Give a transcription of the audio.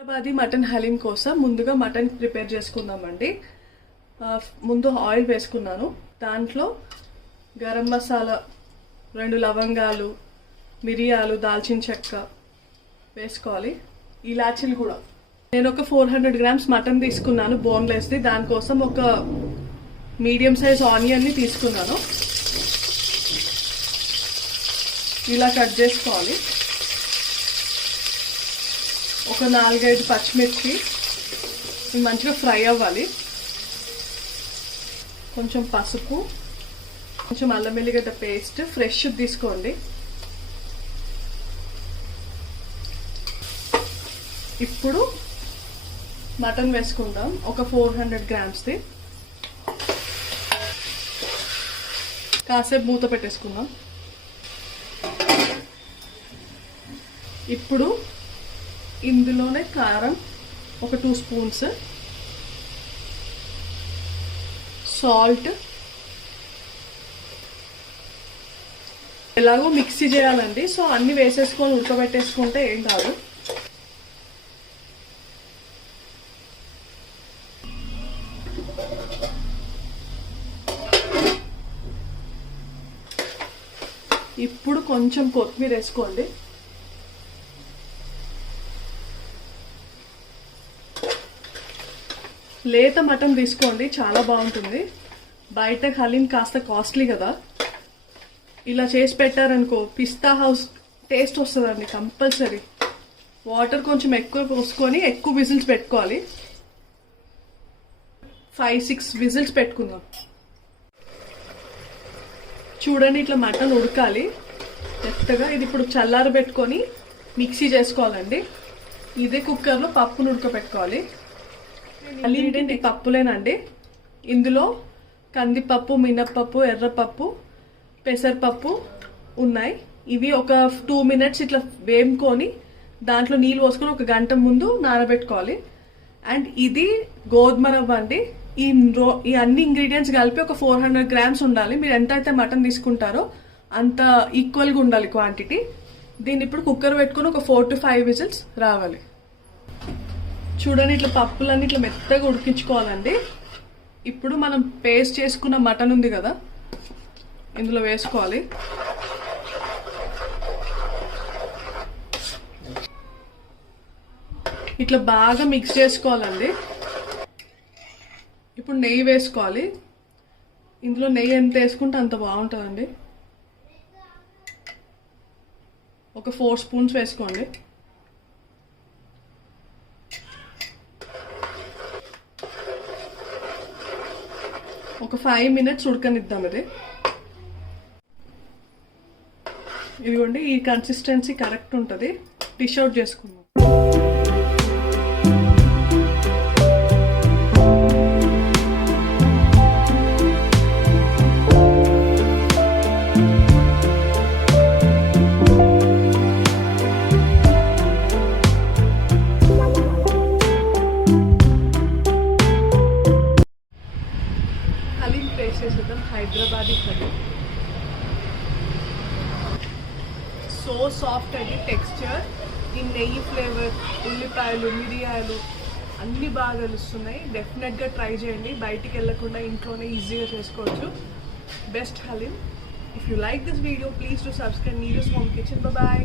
Hyderabadi mutton haleem కోసం ముందుగా mutton prepare చేసుకుందామండి. ముందు ఆయిల్ వేసుకున్నాను. దాంట్లో గరం మసాలా రెండు లవంగాలు మిరియాలు దాల్చిన చెక్క వేసుకోవాలి. ఇలాచీలు కూడా. నేను ఒక ఫోర్ హండ్రెడ్ గ్రామ్స్ మటన్ తీసుకున్నాను బోన్లెస్ది. దానికోసం ఒక మీడియం సైజ్ ఆనియన్ని తీసుకున్నాను. ఇలా కట్ చేసుకోవాలి. ఒక నాలుగైదు పచ్చిమిర్చి. ఇవి మంచిగా ఫ్రై అవ్వాలి. కొంచెం పసుపు కొంచెం అల్లం వెల్లిగడ్డ పేస్ట్ ఫ్రెష్ తీసుకోండి. ఇప్పుడు మటన్ వేసుకుందాం. ఒక ఫోర్ హండ్రెడ్ గ్రామ్స్ది. కాసేపు మూత పెట్టేసుకుందాం. ఇప్పుడు ఇందులోనే కారం ఒక టూ స్పూన్స్. సాల్ట్. ఎలాగో మిక్సీ చేయాలండి. సో అన్ని వేసేసుకొని ఉడకబెట్టేసుకుంటే ఏం కాదు. ఇప్పుడు కొంచెం కొత్తిమీర వేసుకోండి లేత మటన్ తీసుకోండి చాలా బాగుంటుంది. బయట హలీం కాస్త కాస్ట్లీ కదా. ఇలా చేసి పెట్టారనుకో పిస్తా హౌస్ టేస్ట్ వస్తుందండి కంపల్సరీ. వాటర్ కొంచెం ఎక్కువ పోసుకొని ఎక్కువ విజిల్స్ పెట్టుకోవాలి. ఫైవ్ సిక్స్ విజిల్స్ పెట్టుకుందాం. చూడండి ఇట్లా మటన్ ఉడకాలి. మెత్తగా ఇది ఇప్పుడు చల్లారు పెట్టుకొని మిక్సీ చేసుకోవాలండి. ఇదే కుక్కర్లో పప్పును ఉడకబెట్టుకోవాలి ఇంగ్రీడియంట్ పప్పులేనండి. ఇందులో కందిపప్పు మినప్పప్పు ఎర్రపప్పు పెసరపప్పు ఉన్నాయి. ఇవి ఒక టూ మినిట్స్ ఇట్లా వేపుకొని దాంట్లో నీళ్ళు పోసుకొని ఒక గంట ముందు నానబెట్టుకోవాలి. అండ్ ఇది గోధుమ రవ్వ అండి. ఈ రో ఈ అన్ని ఇంగ్రీడియంట్స్ కలిపి ఒక ఫోర్ హండ్రెడ్ గ్రామ్స్ ఉండాలి. మీరు ఎంత అయితే మటన్ తీసుకుంటారో అంత ఈక్వల్గా ఉండాలి క్వాంటిటీ. దీన్ని ఇప్పుడు కుక్కర్ పెట్టుకొని ఒక ఫోర్ టు ఫైవ్ విజిల్స్ రావాలి. చూడండి ఇట్లా పప్పులన్నీ ఇట్లా మెత్తగా ఉడికించుకోవాలండి. ఇప్పుడు మనం పేస్ట్ చేసుకున్న మటన్ ఉంది కదా ఇందులో వేసుకోవాలి. ఇట్లా బాగా మిక్స్ చేసుకోవాలండి. ఇప్పుడు నెయ్యి వేసుకోవాలి. ఇందులో నెయ్యి ఎంత వేసుకుంటే అంత బాగుంటుందండి. ఒక ఫోర్ స్పూన్స్ వేసుకోండి. ఒక ఫైవ్ మినిట్స్ ఉడకనిద్దాం ఇది ఇదిగోండి ఈ కన్సిస్టెన్సీ కరెక్ట్ ఉంటుంది. డిష్ అవుట్ చేసుకుందాం. టేస్ట్ చేసేద్దాం హైదరాబాదీ కర్రీ. సో సాఫ్ట్ అండి టెక్స్చర్ ఈ నెయ్యి ఫ్లేవర్ ఉల్లిపాయలు మిరియాలు అన్ని బాగా తెలుస్తున్నాయి డెఫినెట్గా ట్రై చేయండి. బయటికి వెళ్ళకుండా ఇంట్లోనే ఈజీగా చేసుకోవచ్చు. Best haleem if you like this video please to subscribe Neeraj home kitchen bye